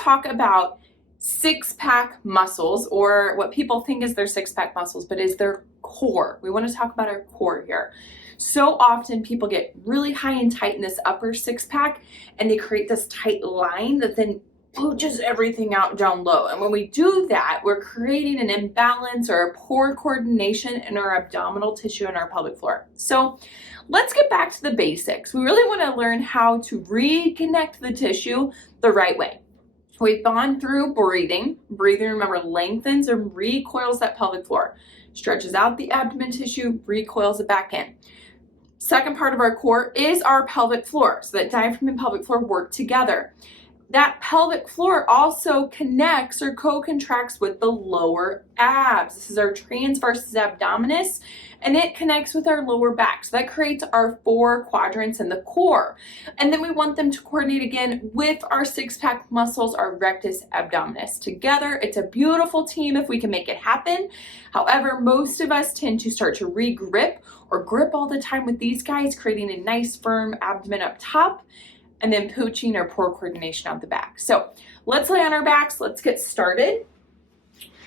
talk about six-pack muscles, or what people think is their six-pack muscles, but is their core. We want to talk about our core here. So often people get really high and tight in this upper six-pack, and they create this tight line that then pushes everything out down low. And when we do that, we're creating an imbalance or a poor coordination in our abdominal tissue and our pelvic floor. So let's get back to the basics. We really want to learn how to reconnect the tissue the right way. We've gone through breathing. Breathing, remember, lengthens and recoils that pelvic floor, stretches out the abdomen tissue, recoils it back in. Second part of our core is our pelvic floor, so that diaphragm and pelvic floor work together. That pelvic floor also connects or co-contracts with the lower abs. This is our transversus abdominis, and it connects with our lower back. So that creates our 4 quadrants in the core. And then we want them to coordinate again with our six-pack muscles, our rectus abdominis. Together, it's a beautiful team if we can make it happen. However, most of us tend to start to re-grip or grip all the time with these guys, creating a nice firm abdomen up top, and then pooching or poor coordination out the back. So let's lay on our backs. Let's get started.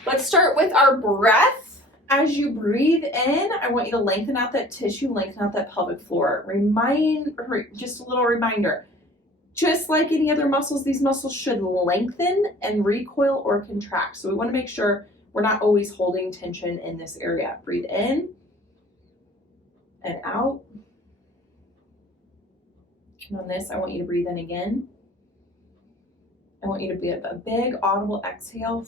Let's start with our breath. As you breathe in, I want you to lengthen out that tissue, lengthen out that pelvic floor. Just a little reminder, just like any other muscles, these muscles should lengthen and recoil or contract. So we want to make sure we're not always holding tension in this area. Breathe in and out. And on this, I want you to breathe in again. I want you to give a big audible exhale.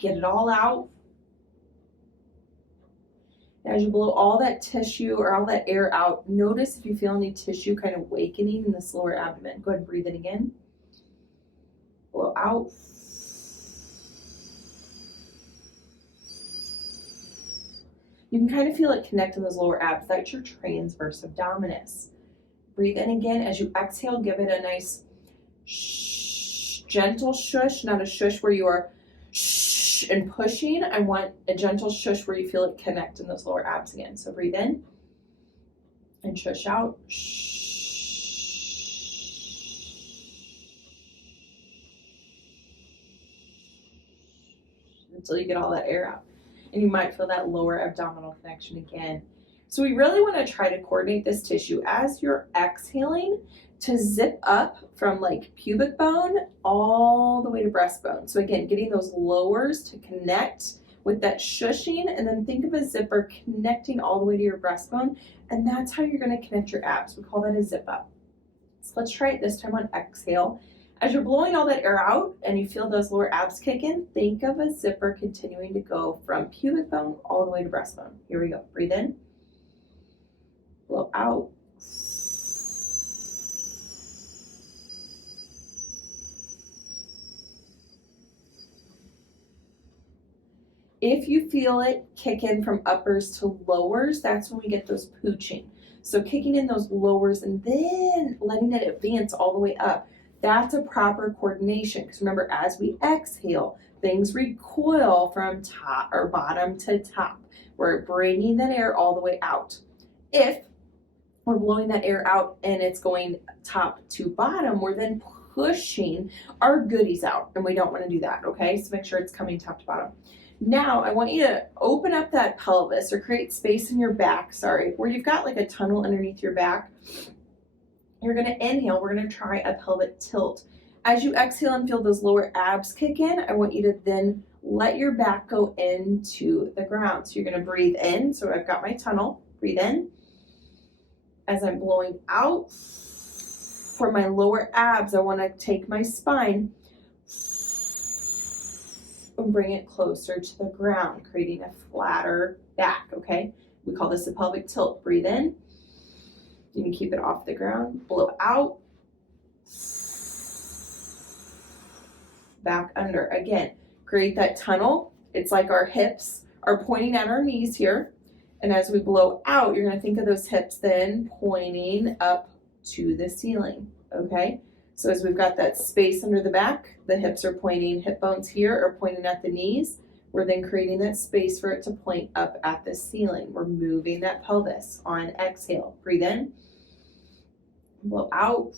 Get it all out. As you blow all that tissue or all that air out, notice if you feel any tissue kind of awakening in this lower abdomen. Go ahead and breathe in again. Blow out. You can kind of feel it connect in those lower abs. That's your transverse abdominis. Breathe in again. As you exhale, give it a nice gentle shush, not a shush where you are and pushing. I want a gentle shush where you feel it connect in those lower abs again. So breathe in and shush out. Until you get all that air out. And you might feel that lower abdominal connection again. So we really want to try to coordinate this tissue as you're exhaling to zip up from like pubic bone all the way to breastbone. So again, getting those lowers to connect with that shushing, and then think of a zipper connecting all the way to your breastbone, and that's how you're going to connect your abs. We call that a zip up. So let's try it this time on exhale. As you're blowing all that air out and you feel those lower abs kick in, think of a zipper continuing to go from pubic bone all the way to breastbone. Here we go. Breathe in. Blow out. If you feel it kick in from uppers to lowers, that's when we get those pooching. So kicking in those lowers and then letting it advance all the way up. That's a proper coordination, because remember, as we exhale, things recoil from top or bottom to top. We're bringing that air all the way out. If we're blowing that air out and it's going top to bottom, we're then pushing our goodies out, and we don't want to do that, okay? So make sure it's coming top to bottom. Now, I want you to open up that pelvis or create space in your back, where you've got like a tunnel underneath your back. You're going to inhale. We're going to try a pelvic tilt. As you exhale and feel those lower abs kick in, I want you to then let your back go into the ground. So you're going to breathe in. So I've got my tunnel. Breathe in. As I'm blowing out for my lower abs, I want to take my spine and bring it closer to the ground, creating a flatter back, okay? We call this a pelvic tilt. Breathe in. You can keep it off the ground. Blow out. Back under. Again, create that tunnel. It's like our hips are pointing at our knees here. And as we blow out, you're going to think of those hips then pointing up to the ceiling, okay? So as we've got that space under the back, the hips are pointing, hip bones here are pointing at the knees. We're then creating that space for it to point up at the ceiling. We're moving that pelvis on exhale. Breathe in. Blow out.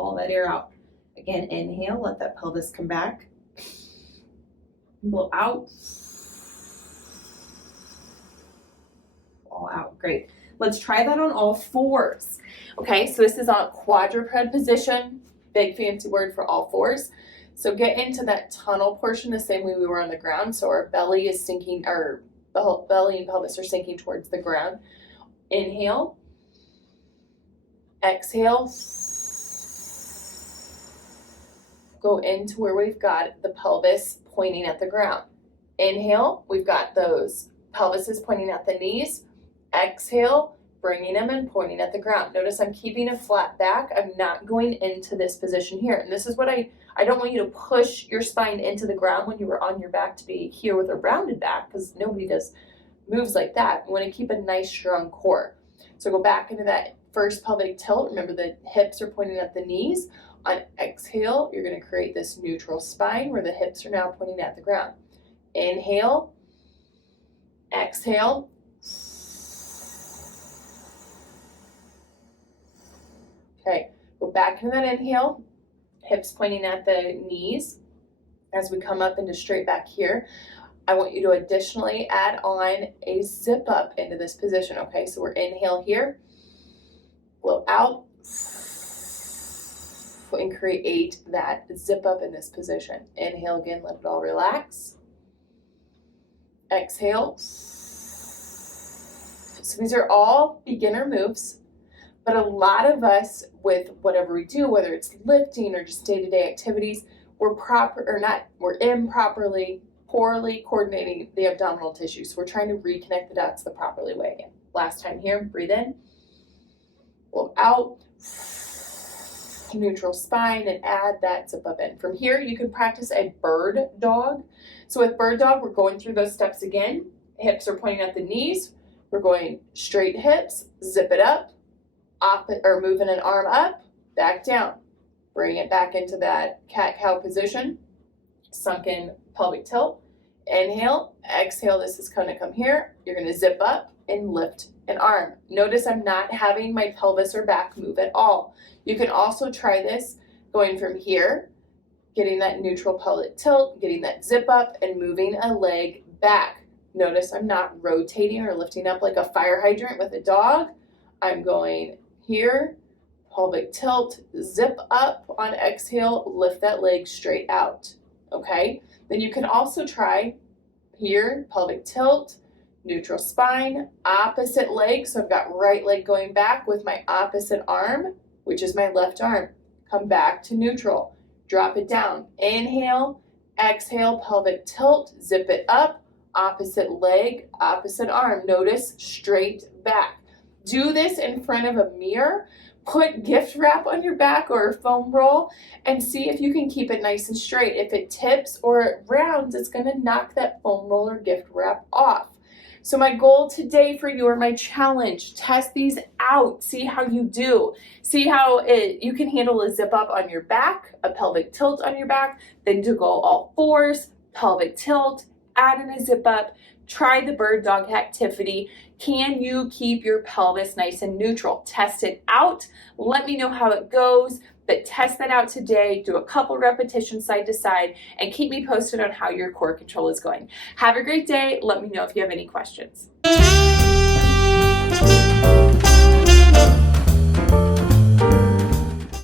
all that air out. Again, inhale, let that pelvis come back. Blow out. All out. Great. Let's try that on all fours. Okay, so this is on a quadruped position. Big fancy word for all fours. So get into that tunnel portion the same way we were on the ground. So our belly is sinking, our belly and pelvis are sinking towards the ground. Inhale. Exhale. Go into where we've got the pelvis pointing at the ground. Inhale, we've got those pelvises pointing at the knees. Exhale, bringing them and pointing at the ground. Notice I'm keeping a flat back. I'm not going into this position here. And this is what I don't want you to push your spine into the ground when you were on your back to be here with a rounded back, because nobody does moves like that. You want to keep a nice strong core. So go back into that first pelvic tilt. Remember the hips are pointing at the knees. On exhale, you're going to create this neutral spine where the hips are now pointing at the ground. Inhale, exhale. Okay, go back into that inhale, hips pointing at the knees. As we come up into straight back here, I want you to additionally add on a zip up into this position. Okay, so we're inhale here, blow out, and create that zip up in this position. Inhale again, let it all relax. Exhale. So these are all beginner moves, but a lot of us with whatever we do, whether it's lifting or just day-to-day activities, we're improperly, poorly coordinating the abdominal tissue. So we're trying to reconnect the dots the properly way again. Last time here, breathe in, blow out, neutral spine, and add that zip up in. From here, you can practice a bird dog. So with bird dog, we're going through those steps again. Hips are pointing at the knees. We're going straight hips, zip it up, or moving an arm up, back down. Bring it back into that cat-cow position, sunken pelvic tilt. Inhale, exhale, this is gonna come here. You're gonna zip up and lift an arm. Notice I'm not having my pelvis or back move at all. You can also try this going from here, getting that neutral pelvic tilt, getting that zip up, and moving a leg back. Notice I'm not rotating or lifting up like a fire hydrant with a dog. I'm going here, pelvic tilt, zip up on exhale, lift that leg straight out, okay? Then you can also try here, pelvic tilt, neutral spine, opposite leg. So I've got right leg going back with my opposite arm, which is my left arm. Come back to neutral, drop it down. Inhale, exhale, pelvic tilt, zip it up, opposite leg, opposite arm. Notice straight back. Do this in front of a mirror. Put gift wrap on your back or a foam roll and see if you can keep it nice and straight. If it tips or it rounds, it's going to knock that foam roll or gift wrap off. So my goal today for you, or my challenge, test these out. See how you do. See how you can handle a zip up on your back, a pelvic tilt on your back, then to go all fours, pelvic tilt, add in a zip up. Try the bird dog activity. Can you keep your pelvis nice and neutral? Test it out. Let me know how it goes, but test that out today. Do a couple repetitions side to side and keep me posted on how your core control is going. Have a great day. Let me know if you have any questions.